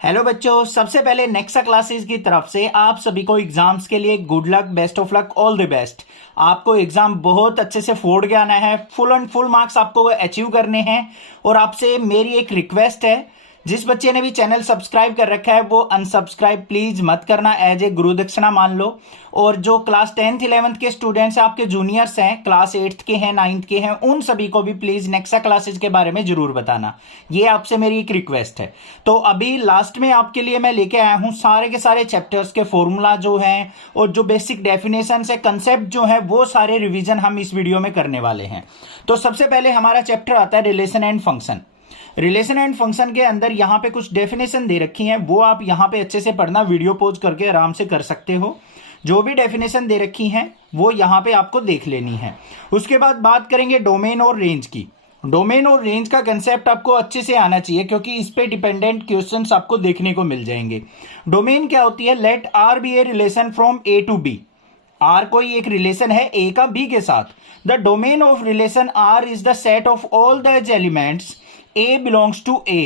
Hello बच्चों, सबसे पहले नेक्सा क्लासेस की तरफ से आप सभी को एग्जाम्स के लिए good luck, best of luck, all the best. आपको एग्जाम बहुत अच्छे से फोड़ के आना है, फुल एंड फुल मार्क्स आपको अचीव करने हैं। और आपसे मेरी एक रिक्वेस्ट है, जिस बच्चे ने भी चैनल सब्सक्राइब कर रखा है वो अनसब्सक्राइब प्लीज मत करना, एज ए गुरु दक्षिणा मान लो। और जो क्लास 10th 11th के स्टूडेंट्स आपके जूनियर्स हैं, क्लास 8th के हैं, 9th के हैं, उन सभी को भी प्लीज नेक्सा क्लासेस के बारे में जरूर बताना। ये आपसे मेरी एक रिक्वेस्ट है। तो अभी लास्ट में आपके लिए मैं लेके आया हूं सारे के सारे चैप्टर्स के फॉर्मूला जो हैं और जो बेसिक डेफिनेशन है, कंसेप्ट जो है, वो सारे रिवीजन हम इस वीडियो में करने वाले हैं। तो सबसे पहले हमारा चैप्टर आता है relation and function. Relation and function के अंदर यहां पे कुछ डेफिनेशन दे रखी हैं, वो आप यहां पे अच्छे से पढ़ना, वीडियो पॉज करके आराम से कर सकते हो। जो भी डेफिनेशन दे रखी हैं वो यहां पे आपको देख लेनी है। उसके बाद बात करेंगे डोमेन और रेंज की। डोमेन और रेंज का कंसेप्ट आपको अच्छे से आना चाहिए, क्योंकि इस पे डिपेंडेंट क्वेश्चंस आपको देखने को मिल जाएंगे। डोमेन क्या होती है? Let R be A relation from A to B. R कोई एक रिलेशन है ए का बी के साथ। The domain of relation R is the set of all the elements A belongs to A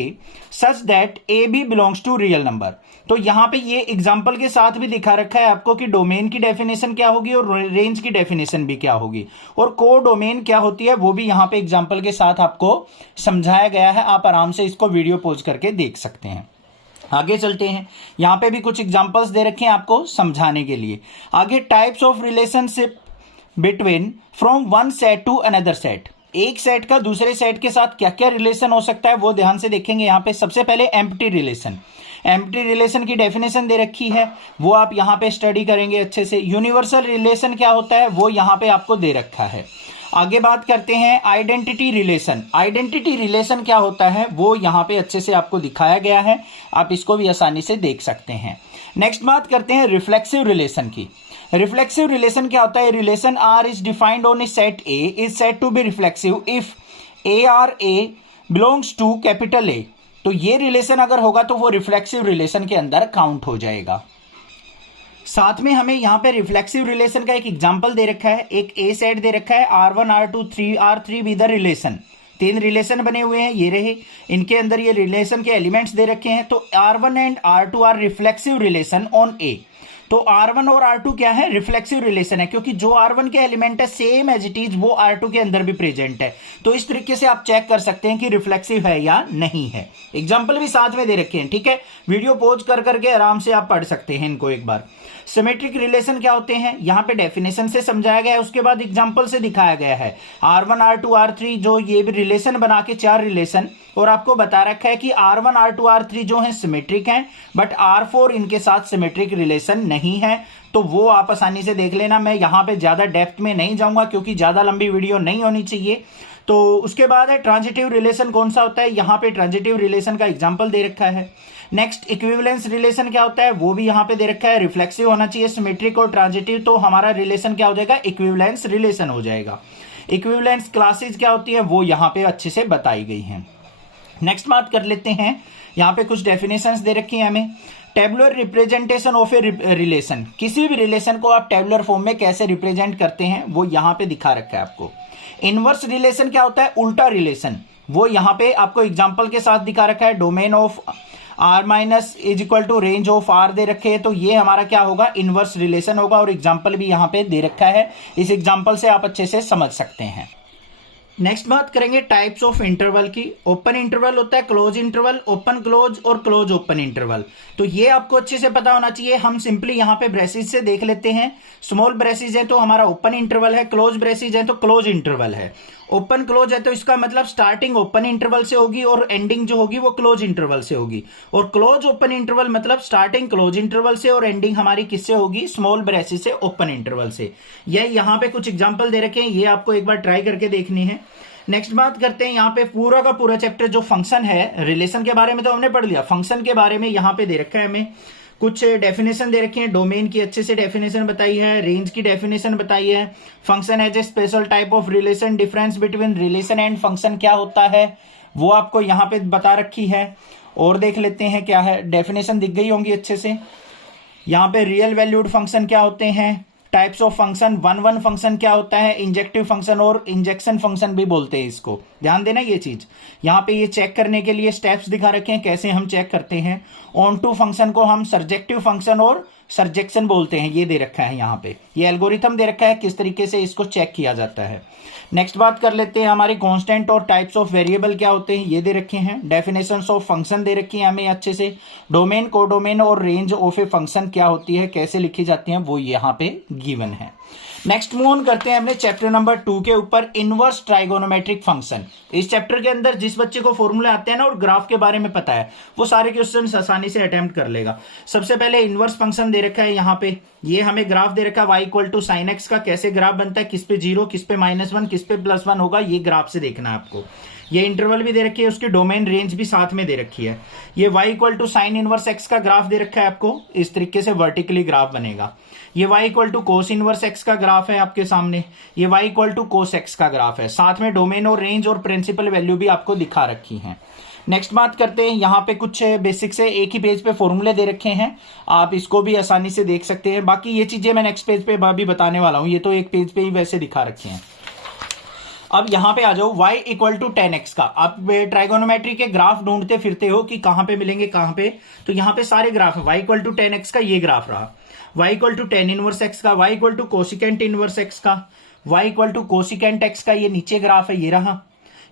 such that AB belongs to real number। तो यहां पे ये एग्जांपल के साथ भी दिखा रखा है आपको कि डोमेन की डेफिनेशन क्या होगी और रेंज की डेफिनेशन भी क्या होगी, और को डोमेन क्या होती है वो भी यहां पे एग्जांपल के साथ आपको समझाया गया है। आप आराम से इसको वीडियो पॉज करके देख सकते हैं। आगे चलते हैं, यहां पे भी कुछ एग्जांपल्स दे रखे हैं आपको समझाने के लिए। आगे types of relationship between from one set to another set. एक सेट का दूसरे सेट के साथ क्या क्या रिलेशन हो सकता है वो ध्यान से देखेंगे। यहां पे सबसे पहले एम्प्टी रिलेशन। एम्प्टी रिलेशन की डेफिनेशन दे रखी है, वो आप यहां पे स्टडी करेंगे अच्छे से। यूनिवर्सल रिलेशन क्या होता है वो यहां पे आपको दे रखा है। आगे बात करते हैं आइडेंटिटी रिलेशन। आइडेंटिटी रिलेशन क्या होता है वो यहां पे अच्छे से आपको दिखाया गया है, आप इसको भी आसानी से देख सकते हैं। नेक्स्ट बात करते हैं रिफ्लेक्सिव रिलेशन की। रिफ्लेक्सिव रिलेशन क्या होता है? Relation R is defined on A set A is set to be reflexive if A R A belongs to capital A. तो ये रिलेशन अगर होगा तो वो रिफ्लेक्सिव रिलेशन के अंदर काउंट हो जाएगा। साथ में हमें यहां पे रिफ्लेक्सिव रिलेशन का एक एग्जांपल दे रखा है। एक ए सेट दे रखा है R1 R2 3 R3 with the relation. 3 relation बने हुए हैं, ये रहे, इनके अंदर ये रिलेशन के एलिमेंट्स दे रखे हैं। तो R1 and R2 are reflexive relation on A. तो R1 और R2 क्या है? रिफ्लेक्सिव रिलेशन है, क्योंकि जो R1 के एलिमेंट है सेम एज इट इज वो R2 के अंदर भी प्रेजेंट है। तो इस तरीके से आप चेक कर सकते हैं कि रिफ्लेक्सिव है या नहीं है। एग्जांपल भी साथ में दे रखे हैं, ठीक है। वीडियो पॉज कर करके आराम से आप पढ़ सकते हैं इनको एक बार। सिमेट्रिक रिलेशन क्या होते हैं? यहां पे डेफिनेशन से समझाया गया है, उसके बाद एग्जांपल से दिखाया गया है। R1 R2 R3 जो ये भी रिलेशन बना के 4 रिलेशन, और आपको बता रखा है कि R1 R2 R3 जो है सिमेट्रिक हैं, बट R4 इनके साथ सिमेट्रिक रिलेशन नहीं है। तो वो आप आसानी से देख लेना। मैं यहां पे ज्यादा डेप्थ में नहीं जाऊंगा क्योंकि ज्यादा लंबी वीडियो नहीं होनी चाहिए। तो उसके बाद है ट्रांजिटिव रिलेशन कौन सा होता है? यहां पे ट्रांजिटिव रिलेशन का एग्जांपल दे रखा है। नेक्स्ट इक्विवेलेंस रिलेशन क्या होता है वो भी यहां पे दे रखा है। रिफ्लेक्सिव होना चाहिए, सिमेट्रिक और ट्रांजिटिव, तो हमारा रिलेशन क्या हो जाएगा? इक्विवेलेंस रिलेशन हो जाएगा। इक्विवेलेंस क्लासेस क्या होती है वो यहां पे अच्छे से बताई गई हैं। नेक्स्ट बात कर लेते हैं, यहां पे कुछ डेफिनेशंस दे रखी हैं हमें। Tabular representation of a relation. किसी भी रिलेशन को आप टेबुलर फॉर्म में कैसे रिप्रेजेंट करते हैं वो यहां पे दिखा रखा है आपको। इनवर्स रिलेशन क्या होता है? उल्टा रिलेशन, वो यहां पे आपको एग्जांपल के साथ दिखा रखा है। Domain of R minus is equal to range of R दे रखे हैं, तो ये हमारा क्या होगा? इनवर्स रिलेशन होगा, और एग्जांपल भी यहां पे दे रखा है। इस एग्जांपल से आप अच्छे से समझ सकते हैं। नेक्स्ट बात करेंगे टाइप्स ऑफ इंटरवल की। ओपन इंटरवल होता है, क्लोज इंटरवल, ओपन क्लोज और क्लोज ओपन इंटरवल। तो ये आपको अच्छे से पता होना चाहिए। हम सिंपली यहां पे ब्रेसेस से देख लेते हैं। स्मॉल ब्रेसेस है तो हमारा ओपन इंटरवल है, क्लोज ब्रेसेस है तो क्लोज इंटरवल है। ओपन क्लोज है तो इसका मतलब स्टार्टिंग ओपन इंटरवल से होगी और एंडिंग जो होगी वो क्लोज इंटरवल से होगी। और क्लोज ओपन इंटरवल मतलब स्टार्टिंग क्लोज इंटरवल से और एंडिंग हमारी किससे होगी? स्मॉल ब्रेसेस से, ओपन इंटरवल से। यह यहां पे कुछ एग्जांपल दे रखे हैं, ये आपको एक बार ट्राई करके देखनी है। नेक्स्ट बात करते हैं, यहां पे पूरा का पूरा चैप्टर जो फंक्शन है, रिलेशन के बारे में तो हमने पढ़ लिया, फंक्शन के बारे में यहां पे दे रखा है हमें। कुछ डेफिनेशन दे रखे हैं, डोमेन की अच्छे से डेफिनेशन बताई है, रेंज की डेफिनेशन बताई है। Function as a special type of relation, difference between relation and function क्या होता है वो आपको यहां पे बता रखी है। और देख लेते हैं क्या है, डेफिनेशन दिख गई होंगी अच्छे से। यहां पे रियल वैल्यूड फंक्शन क्या होते हैं, types of function, one function क्या होता है, इंजेक्टिव फंक्शन और इंजेक्शन फंक्शन भी बोलते हैं इसको, ध्यान देना ये चीज। यहाँ पे ये चेक करने के लिए स्टेप्स दिखा रखे हैं कैसे हम चेक करते हैं। ऑन टू फंक्शन को हम सर्जेक्टिव फंक्शन और सर्जेक्शन बोलते हैं, ये दे रखा है यहाँ पे, ये एल्गोरिथम दे रखा है किस तरीके से इसको चेक किया जाता है। नेक्स्ट बात कर लेते हैं हमारी कांस्टेंट और टाइप्स ऑफ वेरिएबल क्या होते हैं, ये दे रखे हैं। डेफिनेशंस ऑफ फंक्शन दे रखी है हमें अच्छे से। डोमेन, कोडोमेन और रेंज ऑफ ए फंक्शन क्या होती है, कैसे लिखी जाती है, वो यहाँ पे गिवन है। नेक्स्ट मूव ऑन करते हैं हमने चैप्टर नंबर 2 के ऊपर, इनवर्स ट्राइगोनोमेट्रिक फंक्शन। इस चैप्टर के अंदर जिस बच्चे को फॉर्मूले आते हैं ना और ग्राफ के बारे में पता है, वो सारे क्वेश्चन आसानी से अटेम्प्ट कर लेगा। सबसे पहले इनवर्स फंक्शन दे रखा है यहाँ पे, ये हमें ग्राफ दे रखा है y equal to sine x का। कैसे ग्राफ बनता है, किस पे 0, किस पे -1, किस पे +1 होगा, ये ग्राफ से देखना है आपको। ये इंटरवल भी दे रखी है, उसकी डोमेन रेंज भी साथ में दे रखी है। ये y equal to sine inverse x का ग्राफ दे रखा है आपको, इस तरीके से वर्टिकली ग्राफ बनेगा। ये y equal to cos inverse x का ग्राफ है आपके सामने, ये y equal to cos x का ग्राफ है। साथ में डोमेन और रेंज और प्रिंसिपल वैल्यू भी आपको दिखा रखी है। नेक्स्ट बात करते हैं, यहाँ पे कुछ बेसिक से एक ही पेज पे फॉर्मूले दे रखे हैं, आप इसको भी आसानी से देख सकते हैं। बाकी ये चीजें मैं नेक्स्ट पेज पे भी बताने वाला हूँ, ये तो एक पेज पे ही वैसे दिखा रखे हैं। अब यहाँ पे आ जाओ, y इक्वल टू 10x का। आप ट्राइगोनोमेट्री के ग्राफ ढूंढते फिरते हो कि कहां पे मिलेंगे कहां पे, तो यहाँ पे सारे ग्राफ है। y इक्वल टू 10x का ये ग्राफ रहा, y equal to 10 inverse x का, y equal to cosecant inverse x का, y equal to cosecant x का, ये नीचे ग्राफ है, ये रहा।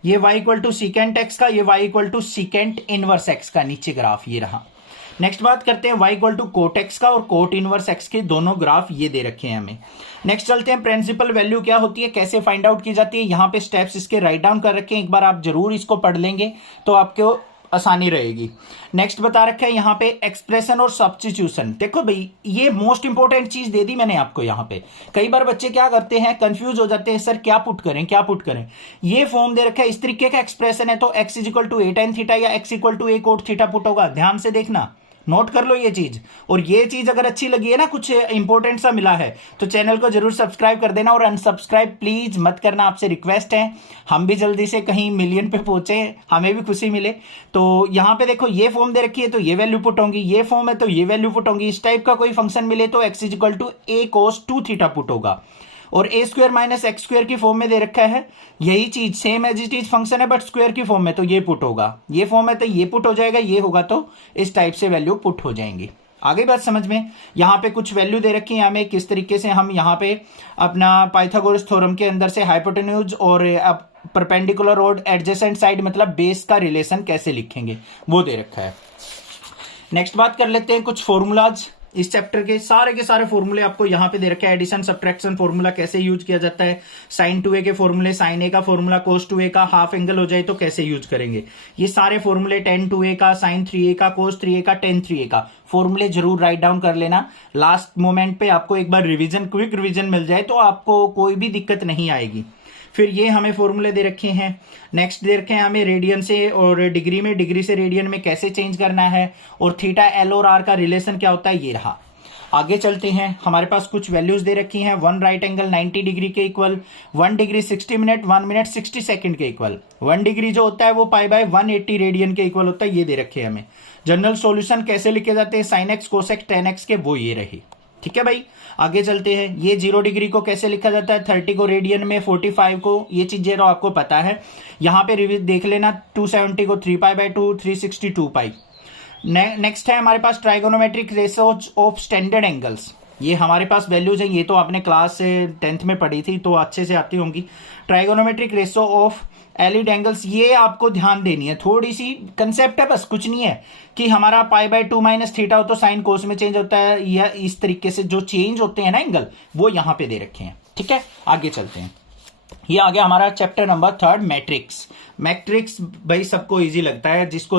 ये y equal to secant x का, ये y equal to secant inverse x का, नीचे ग्राफ ये रहा। नेक्स्ट बात करते हैं y equal to cot x का और कोट इनवर्स एक्स के, दोनों ग्राफ ये दे रखे हैं हमें। नेक्स्ट चलते हैं, प्रिंसिपल वैल्यू क्या होती है, कैसे फाइंड आउट की जाती है। यहाँ पे स्टेप्स इसके राइट डाउन कर रखे हैं, एक बार आप जरूर इसको पढ़ लेंगे तो आपको आसानी रहेगी। नेक्स्ट बता रखा है यहाँ पे एक्सप्रेशन और सब्स्टिट्यूशन। देखो भाई, ये मोस्ट इंपोर्टेंट चीज दे दी मैंने आपको यहाँ पे। कई बार बच्चे क्या करते हैं, कंफ्यूज हो जाते हैं, सर क्या पुट करें क्या पुट करें। ये फॉर्म दे रखा है, इस तरीके का एक्सप्रेशन है तो x equal to a tan theta या x equal to a cot theta put होगा। ध्यान से देखना, नोट कर लो ये चीज। और ये चीज अगर अच्छी लगी है ना, कुछ इंपॉर्टेंट सा मिला है, तो चैनल को जरूर सब्सक्राइब कर देना और अनसब्सक्राइब प्लीज मत करना, आपसे रिक्वेस्ट है। हम भी जल्दी से कहीं मिलियन पे पहुंचे, हमें भी खुशी मिले। तो यहाँ पे देखो, ये फॉर्म दे रखी है तो ये वैल्यू पुट होंगी, ये फॉर्म है तो ये वैल्यू पुट होंगी। इस टाइप का कोई फंक्शन मिले तो x equal to a cos 2 theta put होगा। और a square minus x square की फॉर्म में दे रखा है, यही चीज same as it is function है बट स्क्वायर की फॉर्म में, तो ये पुट होगा। ये फॉर्म है तो ये पुट हो जाएगा, ये होगा तो इस टाइप से वैल्यू पुट हो जाएंगी। आगे बात समझ में। यहाँ पे कुछ वैल्यू दे रखी है हमें, किस तरीके से हम यहाँ पे अपना पाइथागोरस थ्योरम के अंदर से हाइपोटेन्यूज और परपेंडिकुलर और एडजेसेंट साइड मतलब बेस का रिलेशन कैसे लिखेंगे, वो दे रखा है। नेक्स्ट बात कर लेते हैं कुछ फॉर्मूलाज। इस चैप्टर के सारे फॉर्मूले आपको यहाँ पे दे रखे हैं। एडिशन सब्ट्रैक्शन फॉर्मूला कैसे यूज किया जाता है, साइन 2a के फॉर्मूले, साइन a का फॉर्मूला, कोस 2a का हाफ एंगल हो जाए तो कैसे यूज करेंगे, ये सारे फॉर्मूले, tan 2a का, साइन 3a का, कोस 3a का, tan 3a का फॉर्मूले जरूर राइट डाउन कर लेना। लास्ट मोमेंट पे आपको एक बार रिवीजन, क्विक रिवीजन मिल जाए तो आपको कोई भी दिक्कत नहीं आएगी। फिर ये हमें फॉर्मूले दे रखे हैं। नेक्स्ट दे रखे हैं हमें रेडियन से और डिग्री में, डिग्री से रेडियन में कैसे चेंज करना है, और थीटा, एल और आर का रिलेशन क्या होता है, ये रहा। आगे चलते हैं, हमारे पास कुछ वैल्यूज दे रखी हैं। 1 राइट एंगल 90 डिग्री के equal, 1 degree 60 minute, 1 minute 60 second के इक्वल, 1 डिग्री जो होता है वो पाई बाय 180 रेडियन के इक्वल होता है, ये दे रखे हैं हमें। जनरल सॉल्यूशन कैसे लिखे जाते हैं, sine x, cos x, ten x के, वो ये रही। ठीक है भाई, आगे चलते हैं। ये 0 डिग्री को कैसे लिखा जाता है, 30 को रेडियन में, 45 को, ये चीजें तो आपको पता है। यहाँ पे रिवीज देख लेना, 270 को 3 पाई बाय 2, 360 2 पाई। नेक्स्ट है हमारे पास trigonometric ratios of standard angles. ये हमारे पास वैल्यूज है, ये तो आपने क्लास 10th में पढ़ी थी तो अच्छे से आती होंगी। ट्राइगोनोमेट्रिक रेशियो ऑफ एलिड एंगल्स, ये आपको ध्यान देनी है, थोड़ी सी कंसेप्ट है बस, कुछ नहीं है कि हमारा पाई बाय 2 माइनस थीटा हो तो साइन कोस में चेंज होता है, या इस तरीके से जो चेंज होते हैं ना एंगल, वो यहां पे दे रखे हैं। ठीक है, आगे चलते हैं। ये आ गया हमारा चैप्टर नंबर 3, मैट्रिक्स। मैट्रिक्स भाई सबको इजी लगता है, जिसको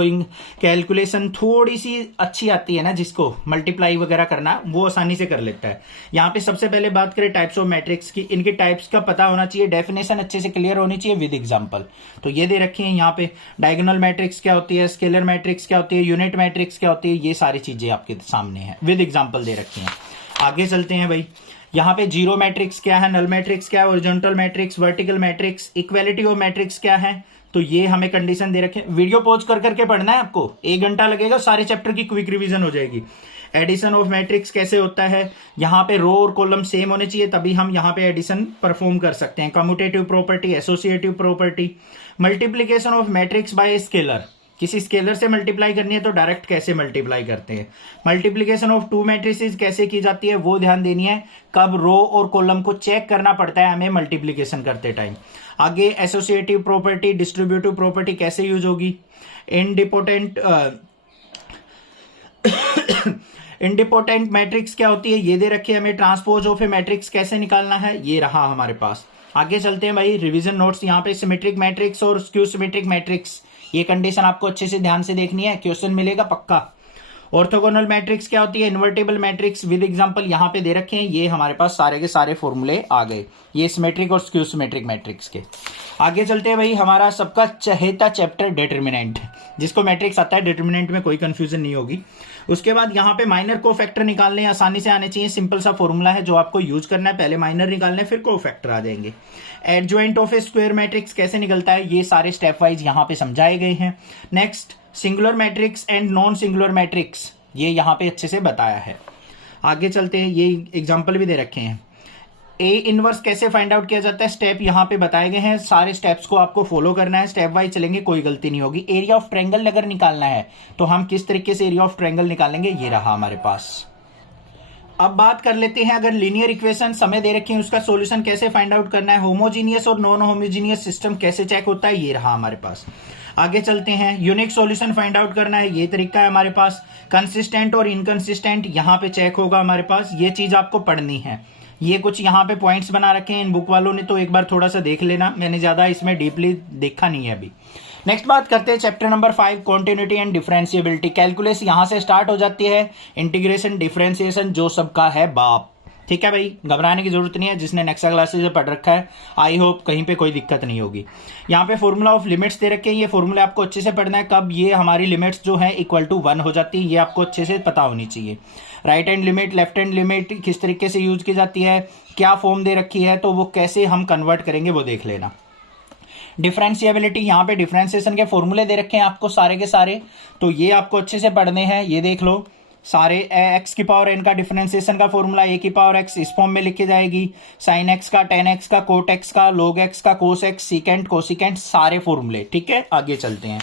कैलकुलेशन थोड़ी सी अच्छी आती है ना, जिसको मल्टीप्लाई वगैरह करना, वो आसानी से कर लेता है। यहाँ पे सबसे पहले बात करें टाइप्स ऑफ मैट्रिक्स की, इनके टाइप्स का पता होना चाहिए, डेफिनेशन अच्छे से क्लियर होनी चाहिए विद एग्जांपल। तो ये दे रखी है यहाँ पे, डायगोनल मैट्रिक्स क्या होती है, स्केलर मैट्रिक्स क्या होती है, यूनिट मैट्रिक्स क्या होती है, ये सारी चीजें आपके सामने है, विद एग्जाम्पल दे रखी है। आगे चलते हैं भाई, यहाँ पे जीरो मैट्रिक्स क्या है, नल मैट्रिक्स क्या है, horizontal matrix, vertical matrix, equality of matrix क्या है, तो ये हमें कंडीशन दे रखे। वीडियो पॉज कर करके पढ़ना है आपको, 1 घंटा लगेगा, सारे चैप्टर की क्विक रिवीजन हो जाएगी। एडिशन ऑफ मैट्रिक्स कैसे होता है, यहाँ पे रो और कॉलम सेम होने चाहिए तभी हम यहाँ पे एडिशन परफॉर्म कर सकते हैं। Commutative property, associative property, multiplication of matrix bye scalar, किसी स्केलर से मल्टीप्लाई करनी है तो डायरेक्ट कैसे मल्टीप्लाई करते हैं। मल्टीप्लीकेशन ऑफ 2 मैट्रिसेस कैसे की जाती है वो ध्यान देनी है, कब रो और कॉलम को चेक करना पड़ता है हमें मल्टीप्लीकेशन करते टाइम। आगे एसोसिएटिव प्रॉपर्टी, डिस्ट्रीब्यूटिव प्रॉपर्टी कैसे यूज होगी। इंडिपोटेंट मैट्रिक्स क्या होती है ये दे रखी है हमें। ट्रांसपोज ऑफ ए मैट्रिक्स कैसे निकालना है ये रहा हमारे पास। आगे चलते हैं भाई, रिवीजन नोट्स यहाँ पे सिमेट्रिक मैट्रिक्स और स्क्यू सिमेट्रिक मैट्रिक्स, ये कंडीशन आपको अच्छे से ध्यान से देखनी है, क्वेश्चन मिलेगा पक्का। ऑर्थोगोनल मैट्रिक्स क्या होती है, इन्वर्टेबल मैट्रिक्स विद एग्जांपल यहाँ पे दे रखे हैं। ये हमारे पास सारे के सारे फॉर्मूले आ गए, ये सिमेट्रिक और स्क्यू सिमेट्रिक मैट्रिक्स के। आगे चलते हैं भाई, हमारा सबका चहेता चैप्टर डिटरमिनेंट, जिसको मैट्रिक्स आता है डिटरमिनेंट में कोई कंफ्यूजन नहीं होगी। उसके बाद यहाँ पे माइनर कोफैक्टर निकालने आसानी से आने चाहिए, सिंपल सा फॉर्मूला है जो आपको यूज करना है, पहले माइनर निकालने फिर कोफैक्टर आ जाएंगे। Adjoint of A square matrix कैसे निकलता है ये सारे स्टेप वाइज यहाँ पे समझाए गए हैं। Next singular matrix and non singular matrix, ये यहाँ पे अच्छे से बताया है। आगे चलते हैं, ये एग्जांपल भी दे रखे हैं। ए इनवर्स कैसे फाइंड आउट किया जाता है, स्टेप यहाँ पे बताए गए हैं, सारे स्टेप्स को आपको फॉलो करना है, स्टेप वाइज चलेंगे कोई गलती नहीं होगी। एरिया ऑफ ट्रायंगल अगर निकालना है तो हम किस तरीके से एरिया ऑफ ट्रायंगल निकालेंगे ये रहा हमारे पास। अब बात कर लेते हैं, अगर लीनियर इक्वेशन समय दे रखी है उसका सॉल्यूशन कैसे फाइंड आउट करना है, होमोजीनियस और नॉन होमोजीनियस सिस्टम कैसे चेक होता है ये रहा हमारे पास। आगे चलते हैं, यूनिक सॉल्यूशन फाइंड आउट करना है, ये तरीका है हमारे पास। कंसिस्टेंट और इनकंसिस्टेंट यहाँ पे चेक होगा हमारे पास, ये चीज आपको पढ़नी है। ये कुछ यहाँ पे पॉइंट्स बना रखे हैं इन बुक वालों ने, तो एक बार थोड़ा सा देख लेना, मैंने ज्यादा इसमें डीपली देखा नहीं है अभी। नेक्स्ट बात करते हैं chapter number 5, continuity and differentiability. Calculus यहां से स्टार्ट हो जाती है, इंटीग्रेशन डिफरेंशिएशन जो सबका है बाप, ठीक है भाई, घबराने की जरूरत नहीं है, जिसने नेक्स्ट क्लासेस से पढ़ रखा है आई होप कहीं पे कोई दिक्कत नहीं होगी। यहाँ पे फॉर्मूला ऑफ लिमिट्स दे रखे हैं, ये फॉर्मूला आपको अच्छे से पढ़ना है, कब ये हमारी लिमिट्स जो है इक्वल टू 1 हो जाती है, ये आपको अच्छे से पता होनी चाहिए। Right hand limit, left hand limit किस तरीके से यूज की जाती है, क्या फॉर्म दे रखी है, तो वो कैसे हम कन्वर्ट करेंगे वो देख लेना। डिफरेंशिएबिलिटी, यहाँ पे डिफरेंशिएशन के फॉर्मूले दे रखे हैं आपको सारे के सारे, तो ये आपको अच्छे से पढ़ने हैं, ये देख लो सारे। एक्स की पावर एन का डिफरेंशिएशन का फॉर्मूला ए की पावर एक्स इस फॉर्म में लिखी जाएगी, साइन एक्स का, टेन एक्स का, कोट एक्स का, लॉग एक्स का, कोस एक्स, सीकेंट, कोसिकेंट, सारे फॉर्मूले, ठीक है। आगे चलते हैं,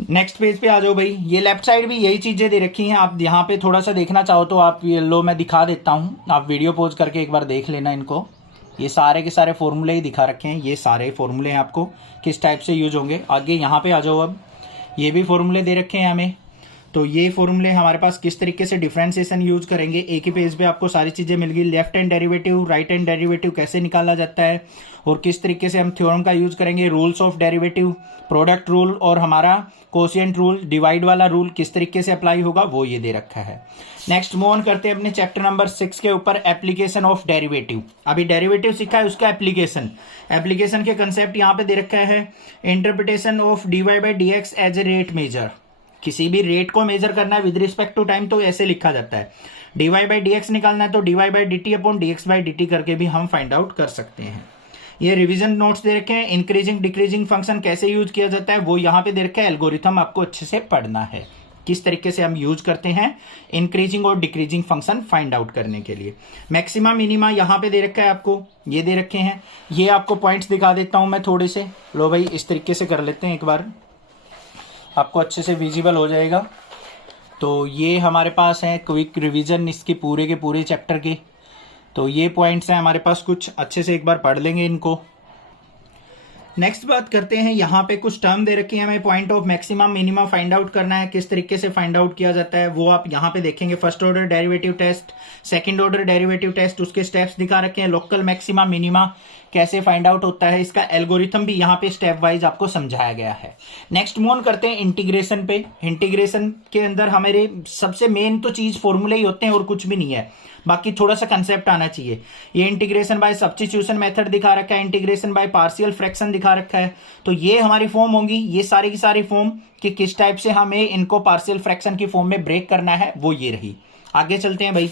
नेक्स्ट पेज पे आ जाओ भाई। ये लेफ्ट साइड भी यही चीजें दे रखी हैं, आप यहाँ पे थोड़ा सा देखना चाहो तो आप ये लो मैं दिखा देता हूँ, आप वीडियो पॉज करके एक बार देख लेना इनको। ये सारे के सारे फॉर्मूले ही दिखा रखे हैं, ये सारे फॉर्मूले हैं आपको किस टाइप से यूज होंगे। आगे यहाँ पे आ जाओ, अब ये भी फॉर्मूले दे रखे हैं हमें, तो ये फॉर्मूले हमारे पास किस तरीके से डिफरेंशिएशन यूज करेंगे, एक ही पेज पे आपको सारी चीजें मिल गई। Left hand derivative, right hand derivative कैसे निकाला जाता है और किस तरीके से हम थ्योरम का यूज करेंगे, rules of derivative, product rule और हमारा कोशिएंट रूल, डिवाइड वाला रूल किस तरीके से अप्लाई होगा वो ये दे रखा है। नेक्स्ट मूव ऑन करते हैं अपने चैप्टर नंबर 6 के ऊपर, एप्लीकेशन ऑफ डेरिवेटिव। अभी डेरिवेटिव सीखा है, उसका एप्लीकेशन के कंसेप्ट यहाँ पे दे रखा है। Interpretation of dy by d x as a rate measure, किसी भी रेट को मेजर करना है विद रिस्पेक्ट टू टाइम तो ऐसे लिखा जाता है। डीवाई बाई डी एक्स निकालना है तो dy by d t upon d x by d t करके भी हम फाइंड आउट कर सकते हैं। ये रिवीजन नोट्स दे रखे हैं, इंक्रीजिंग डिक्रीजिंग फंक्शन कैसे यूज किया जाता है वो यहाँ पे दे रखा है। एल्गोरिथम आपको अच्छे से पढ़ना है, किस तरीके से हम यूज करते हैं इंक्रीजिंग और डिक्रीजिंग फंक्शन फाइंड आउट करने के लिए। मैक्सिमा मिनिमा यहाँ पे दे रखा है आपको, ये दे रखे हैं, ये आपको पॉइंट्स दिखा देता हूं मैं थोड़े से। लो भाई इस तरीके से कर लेते हैं, एक बार आपको अच्छे से विजिबल हो जाएगा। तो ये हमारे पास है क्विक रिवीजन इसके पूरे के पूरे चैप्टर के, तो ये पॉइंट्स हैं हमारे पास कुछ, अच्छे से एक बार पढ़ लेंगे इनको। नेक्स्ट बात करते हैं, यहाँ पे कुछ टर्म दे रखी है हमें, point of maximum minimum find out करना है, किस तरीके से फाइंड आउट किया जाता है वो आप यहाँ पे देखेंगे। First order derivative test, second order derivative test, उसके स्टेप्स दिखा रखे हैं। लोकल मैक्सिमा मिनिमा कैसे फाइंड आउट होता है, इसका एल्गोरिथम भी यहाँ पे स्टेप वाइज आपको समझाया गया है। नेक्स्ट मूव ऑन करते हैं इंटीग्रेशन पे। इंटीग्रेशन के अंदर हमारे सबसे मेन तो चीज फॉर्मूले ही होते हैं और कुछ भी नहीं है, बाकी थोड़ा सा कंसेप्ट आना चाहिए। ये इंटीग्रेशन बाय सब्स्टिट्यूशन मेथड दिखा रखा है, इंटीग्रेशन बाय पार्शियल फ्रैक्शन दिखा रखा है। तो ये हमारी फॉर्म होंगी, ये सारी की सारी फॉर्म कि किस टाइप से हमें इनको पार्शियल फ्रैक्शन की फॉर्म में ब्रेक करना है वो ये रही। आगे चलते हैं भाई।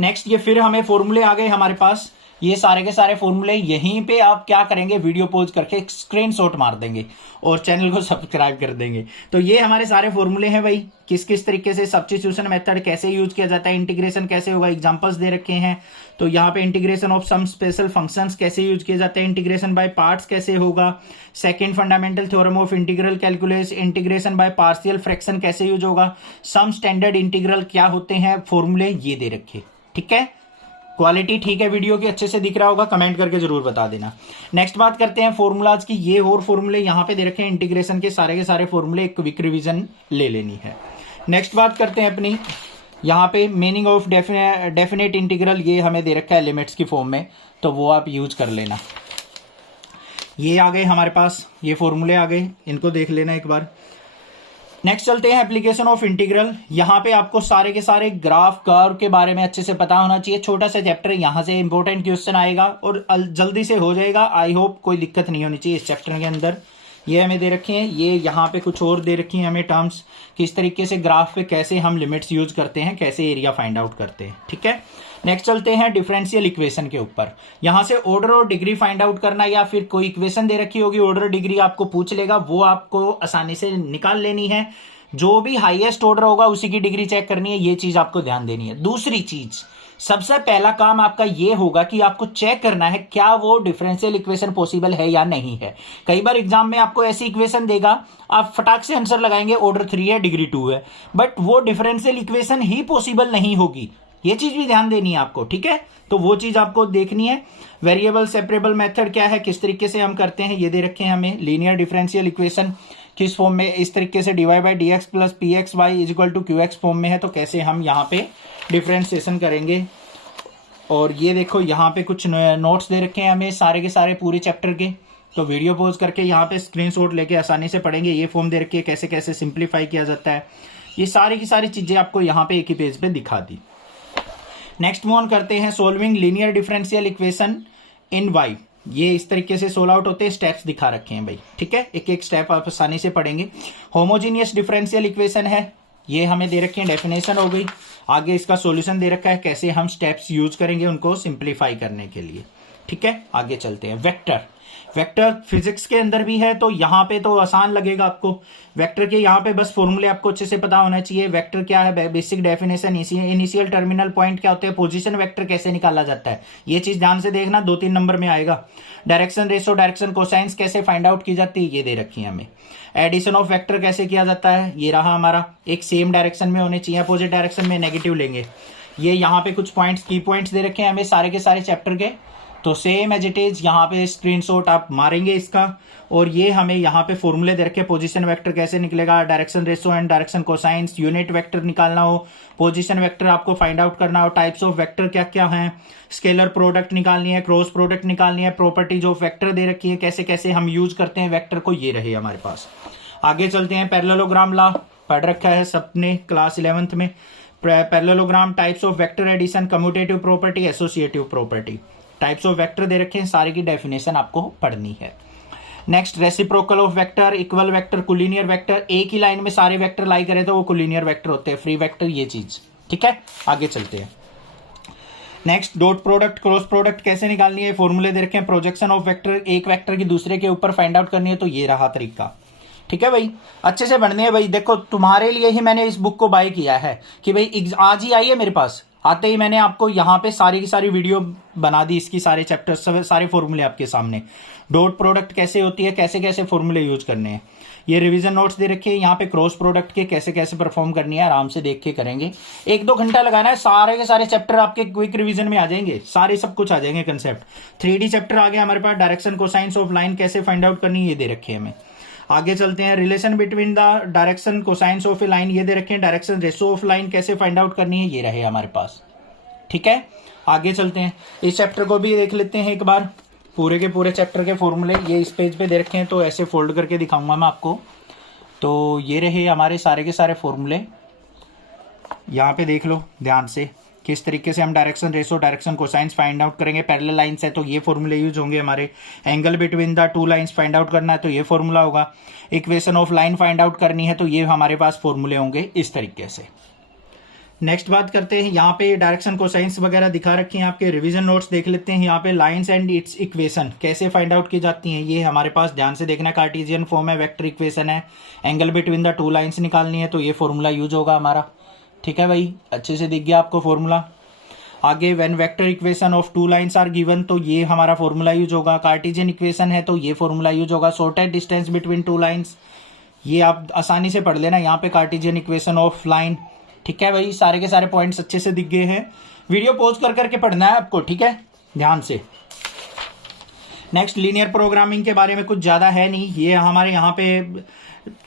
नेक्स्ट ये फिर हमें फॉर्मूले आ गए हमारे पास, ये सारे के सारे फॉर्मूले यहीं पे आप क्या करेंगे, वीडियो पॉज करके स्क्रीनशॉट मार देंगे और चैनल को सब्सक्राइब कर देंगे। तो ये हमारे सारे फॉर्मूले हैं भाई, किस किस तरीके से सब्स्टिट्यूशन मेथड कैसे यूज किया जाता है, इंटीग्रेशन कैसे होगा, एग्जांपल्स दे रखे हैं। तो यहाँ पे integration of some special functions कैसे यूज किए जाते हैं, इंटीग्रेशन बाय पार्ट्स कैसे होगा, second fundamental theorem of integral calculus, integration by partial fraction कैसे यूज होगा, सम स्टैंडर्ड इंटीग्रल क्या होते हैं, फॉर्मूले ये दे रखे। ठीक है, क्वालिटी ठीक है वीडियो की, अच्छे से दिख रहा होगा, कमेंट करके जरूर बता देना। नेक्स्ट बात करते हैं फॉर्मूलाज की। ये और फॉर्मूले यहाँ पे दे रखे हैं, इंटीग्रेशन के सारे फॉर्मूले, एक क्विक रिवीजन ले लेनी है। नेक्स्ट बात करते हैं अपनी, यहाँ पे मीनिंग ऑफ डेफिनेट इंटीग्रल, ये हमें दे रखा है लिमिट्स की फॉर्म में, तो वो आप यूज कर लेना। ये आ गए हमारे पास, ये फॉर्मूले आ गए, इनको देख लेना एक बार। नेक्स्ट चलते हैं एप्लीकेशन ऑफ इंटीग्रल। यहाँ पे आपको सारे के सारे ग्राफ कर्व के बारे में अच्छे से पता होना चाहिए। छोटा सा चैप्टर है, यहाँ से इंपॉर्टेंट क्वेश्चन आएगा और जल्दी से हो जाएगा। आई होप कोई दिक्कत नहीं होनी चाहिए इस चैप्टर के अंदर। ये हमें दे रखे हैं, ये यहाँ पे कुछ और दे रखी हैं हमें टर्म्स, किस तरीके से ग्राफ पे कैसे हम लिमिट्स यूज करते हैं, कैसे एरिया फाइंड आउट करते हैं। ठीक है, नेक्स्ट चलते हैं डिफरेंशियल इक्वेशन के ऊपर। यहां से ऑर्डर और डिग्री फाइंड आउट करना, या फिर कोई इक्वेशन दे रखी होगी, ऑर्डर डिग्री आपको पूछ लेगा, वो आपको आसानी से निकाल लेनी है। जो भी हाईएस्ट ऑर्डर होगा उसी की डिग्री चेक करनी है, ये चीज आपको ध्यान देनी है। दूसरी चीज, सबसे पहला काम आपका ये होगा कि आपको चेक करना है क्या वो डिफरेंशियल इक्वेशन पॉसिबल है या नहीं है। कई बार एग्जाम में आपको ऐसी इक्वेशन देगा, आप फटाक से आंसर लगाएंगे ऑर्डर 3 है डिग्री 2 है, बट वो डिफरेंशियल इक्वेशन ही पॉसिबल नहीं होगी। ये चीज भी ध्यान देनी है आपको। ठीक है, तो वो चीज आपको देखनी है। वेरिएबल सेपरेबल मेथड क्या है, किस तरीके से हम करते हैं, ये दे रखे हैं हमें। लीनियर डिफरेंशियल इक्वेशन किस फॉर्म में, इस तरीके से dy by d x plus p x y is equal to q x form में है, तो कैसे हम यहाँ पे डिफरेंशिएशन करेंगे। और ये देखो यहाँ पे कुछ नोट्स दे रखे हैं हमें सारे के सारे पूरे चैप्टर के, तो वीडियो पॉज करके यहाँ पे स्क्रीनशॉट लेके आसानी से पढ़ेंगे। ये फॉर्म दे रखी है, कैसे कैसे सिंप्लीफाई किया जाता है, ये सारी की सारी चीजें आपको यहाँ पे एक ही पेज पे दिखा दी। नेक्स्ट मूव ऑन करते हैं, solving linear differential equation in y. ये इस तरीके से सोल्व आउट होते हैं, स्टेप्स दिखा रखे हैं भाई। ठीक है, एक एक स्टेप आप आसानी से पढ़ेंगे। होमोजीनियस डिफरेंशियल इक्वेशन है, ये हमें दे रखी है, डेफिनेशन हो गई। आगे इसका सॉल्यूशन दे रखा है, कैसे हम स्टेप्स यूज करेंगे उनको सिंप्लीफाई करने के लिए। ठीक है, आगे चलते हैं। वेक्टर, वेक्टर फिजिक्स के अंदर भी है, तो यहाँ पे तो आसान लगेगा आपको। वेक्टर के यहाँ पे बस फॉर्मूले आपको अच्छे से पता होना चाहिए। वेक्टर क्या है, basic definition, initial terminal point क्या होते हैं, पोजीशन वेक्टर कैसे निकाला जाता है, ये चीज ध्यान से देखना, 2-3 नंबर में आएगा। डायरेक्शन रेशो, डायरेक्शन कोसाइंस कैसे फाइंड आउट की जाती है, ये दे रखी है हमें। एडिशन ऑफ वेक्टर कैसे किया जाता है, ये रहा हमारा, एक सेम डायरेक्शन में होने चाहिए, अपोजिट डायरेक्शन में नेगेटिव लेंगे। ये यहाँ पे कुछ पॉइंट्स, की पॉइंट्स दे रखे हैं हमें सारे के सारे चैप्टर के, तो सेम एज इट इज यहाँ पे स्क्रीनशॉट आप मारेंगे इसका। और ये हमें यहाँ पे फॉर्मूले दे रखे, पोजीशन वेक्टर कैसे निकलेगा, direction ratio and direction cosines, unit vector निकालना हो, पोजीशन वेक्टर आपको फाइंड आउट करना हो, टाइप्स ऑफ वेक्टर क्या क्या हैं, स्केलर प्रोडक्ट निकालनी है, क्रॉस प्रोडक्ट निकालनी है, प्रॉपर्टीज ऑफ वेक्टर दे रखी है, कैसे कैसे हम यूज करते हैं वेक्टर को, ये रहे हमारे पास। आगे चलते हैं, पैरेललोग्राम लॉ पढ़ रखा है सबने क्लास 11th में। Parallelogram, types of vector addition, commutative property, associative property, types of vector दे रखे हैं, सारे की डेफिनेशन आपको पढ़नी है। Next, reciprocal of vector, equal vector, collinear vector, एक ही लाइन में सारे वेक्टर लाई करें तो वो कोलिनियर वेक्टर होते हैं, फ्री वेक्टर, ये चीज। ठीक है, आगे चलते हैं। Next, dot product, cross product कैसे निकालनी है, फॉर्मूले दे रखे हैं। प्रोजेक्शन ऑफ वेक्टर, एक वेक्टर की दूसरे के ऊपर फाइंड आउट करनी है, तो ये रहा तरीका। ठीक है भाई, अच्छे से पढ़ने है भाई। देखो तुम्हारे लिए ही मैंने इस बुक को बाय किया है कि भाई आज ही आई है मेरे पास, आते ही मैंने आपको यहाँ पे सारी की सारी वीडियो बना दी, इसकी सारे चैप्टर्स, सारे फॉर्मूले आपके सामने। डॉट प्रोडक्ट कैसे होती है, कैसे कैसे फॉर्मूले यूज करने हैं, ये रिवीजन नोट्स दे रखे हैं। यहाँ पे क्रॉस प्रोडक्ट के कैसे कैसे परफॉर्म करनी है, आराम से देख के करेंगे। 1-2 घंटा लगाना है, सारे के सारे चैप्टर आपके क्विक रिवीजन में आ जाएंगे, सारे सब कुछ आ जाएंगे कंसेप्ट। 3D चैप्टर आ गया हमारे पास, डायरेक्शन कोसाइंस ऑफ लाइन कैसे फाइंड आउट करनी है, ये दे रखे हैं हमें। आगे चलते हैं, relation between the direction cosines of A line, ये दे रखे हैं। डायरेक्शन रेशो ऑफ लाइन कैसे फाइंड आउट करनी है, ये रहे हमारे पास। ठीक है, आगे चलते हैं, इस चैप्टर को भी देख लेते हैं एक बार। पूरे के पूरे चैप्टर के फॉर्मूले ये इस पेज पे दे रखे हैं, तो ऐसे फोल्ड करके दिखाऊंगा मैं आपको। तो ये रहे हमारे सारे के सारे फॉर्मूले, यहाँ पे देख लो ध्यान से किस तरीके से हम direction ratio, direction cosines find out करेंगे। पैरेलल लाइंस है तो ये फॉर्मूले यूज होंगे हमारे। Angle between the 2 lines find out करना है तो ये फॉर्मूला होगा। Equation of line find out करनी है तो ये हमारे पास फॉर्मूले होंगे इस तरीके से। नेक्स्ट बात करते हैं, यहाँ पे डायरेक्शन कोसाइंस वगैरह दिखा रखे हैं, आपके रिवीजन नोट्स देख लेते हैं। यहाँ पे लाइंस एंड इट्स इक्वेशन कैसे फाइंड आउट की जाती हैं, ये हमारे पास ध्यान से देखना। कार्टेशियन फॉर्म है, वेक्टर इक्वेशन है, angle between the two lines निकालनी है, तो ये फॉर्मूला यूज होगा हमारा। ठीक है भाई, अच्छे से दिख गया आपको फॉर्मूला। आगे when vector equation of two lines are given, तो ये हमारा फॉर्मूला यूज होगा। कार्टेशियन इक्वेशन है तो ये फॉर्मूला यूज होगा। Shortest distance between two lines, ये आप आसानी से पढ़ लेना। यहाँ पे कार्टेशियन इक्वेशन ऑफ लाइन। ठीक है भाई, सारे के सारे पॉइंट्स अच्छे से दिख गए हैं। वीडियो पॉज कर करके पढ़ना है आपको, ठीक है, ध्यान से। नेक्स्ट लीनियर प्रोग्रामिंग के बारे में कुछ ज़्यादा है नहीं, ये हमारे यहाँ पे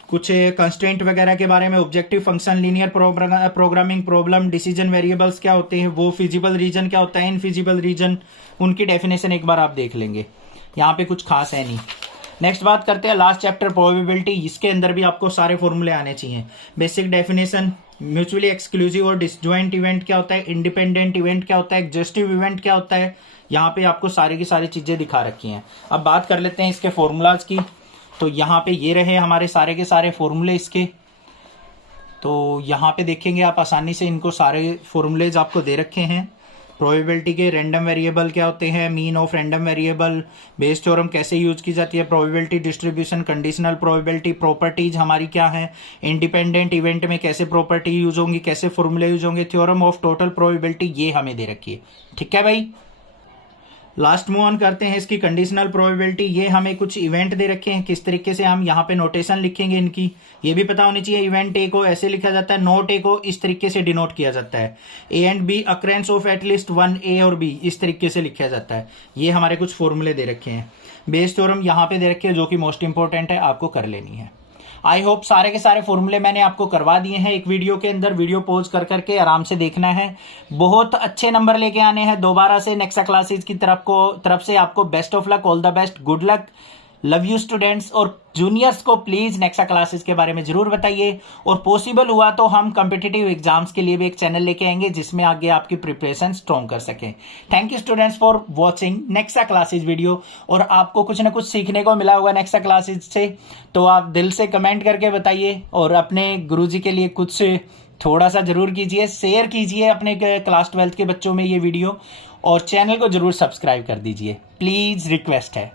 कुछ कंस्ट्रेंट वगैरह के बारे में, objective function, linear programming problem, decision variables क्या होते हैं, वो फिजिबल रीजन क्या होता है, इनफिजिबल रीजन, उनकी डेफिनेशन एक बार आप देख लेंगे। यहाँ पे कुछ खास है नहीं। नेक्स्ट बात करते हैं लास्ट चैप्टर प्रोबेबिलिटी। इसके अंदर भी आपको सारे फॉर्मूले आने चाहिए। बेसिक डेफिनेशन, म्यूचुअली एक्सक्लूसिव और डिसजॉइंट इवेंट क्या होता है, इंडिपेंडेंट इवेंट क्या होता है, एग्जॉस्टिव इवेंट क्या होता है, यहाँ पे आपको सारी की सारी चीजें दिखा रखी हैं। अब बात कर लेते हैं इसके फॉर्मूलाज की। तो यहाँ पे ये रहे हमारे सारे के सारे फॉर्मूले इसके। तो यहाँ पे देखेंगे आप आसानी से, इनको सारे फॉर्मूलेज आपको दे रखे हैं। प्रोबेबिलिटी के रैंडम वेरिएबल क्या होते हैं, mean of random variable, Bayes theorem कैसे यूज की जाती है, probability distribution, conditional probability, properties हमारी क्या है, इंडिपेंडेंट इवेंट में कैसे प्रॉपर्टी यूज होंगी, कैसे फॉर्मूले यूज होंगे, थ्योरम ऑफ टोटल प्रोबेबिलिटी, ये हमें दे रखी है। ठीक है भाई, लास्ट मूव ऑन करते हैं इसकी कंडीशनल प्रोबेबिलिटी। ये हमें कुछ इवेंट दे रखे हैं, किस तरीके से हम यहाँ पे नोटेशन लिखेंगे इनकी, ये भी पता होनी चाहिए। इवेंट ए को ऐसे लिखा जाता है, नोट ए को इस तरीके से डिनोट किया जाता है, A and B occurrence of at least one A और बी, इस तरीके से लिखा जाता है। ये हमारे कुछ फॉर्मूले दे रखे हैं। बेस थ्योरम यहाँ पे दे रखे हैं, जो कि मोस्ट इंपॉर्टेंट है, आपको कर लेनी है। आई होप सारे के सारे फॉर्मूले मैंने आपको करवा दिए हैं एक वीडियो के अंदर। वीडियो पॉज कर करके आराम से देखना है, बहुत अच्छे नंबर लेके आने हैं दोबारा से। नेक्सा क्लासेस की तरफ से आपको best of luck, all the best, good luck, love you students. और जूनियर्स को प्लीज नेक्सा क्लासेस के बारे में जरूर बताइए, और पॉसिबल हुआ तो हम कॉम्पिटिटिव एग्जाम्स के लिए भी एक चैनल लेके आएंगे जिसमें आगे आपकी प्रिपरेशन स्ट्रॉन्ग कर सकें। Thank you students for watching Nexa classes video. और आपको कुछ ना कुछ सीखने को मिला होगा नेक्सा क्लासेस से, तो आप दिल से कमेंट करके बताइए, और अपने गुरुजी के लिए कुछ थोड़ा सा जरूर कीजिए, शेयर कीजिए अपने क्लास 12th के बच्चों में ये वीडियो, और चैनल को जरूर सब्सक्राइब कर दीजिए, प्लीज रिक्वेस्ट है।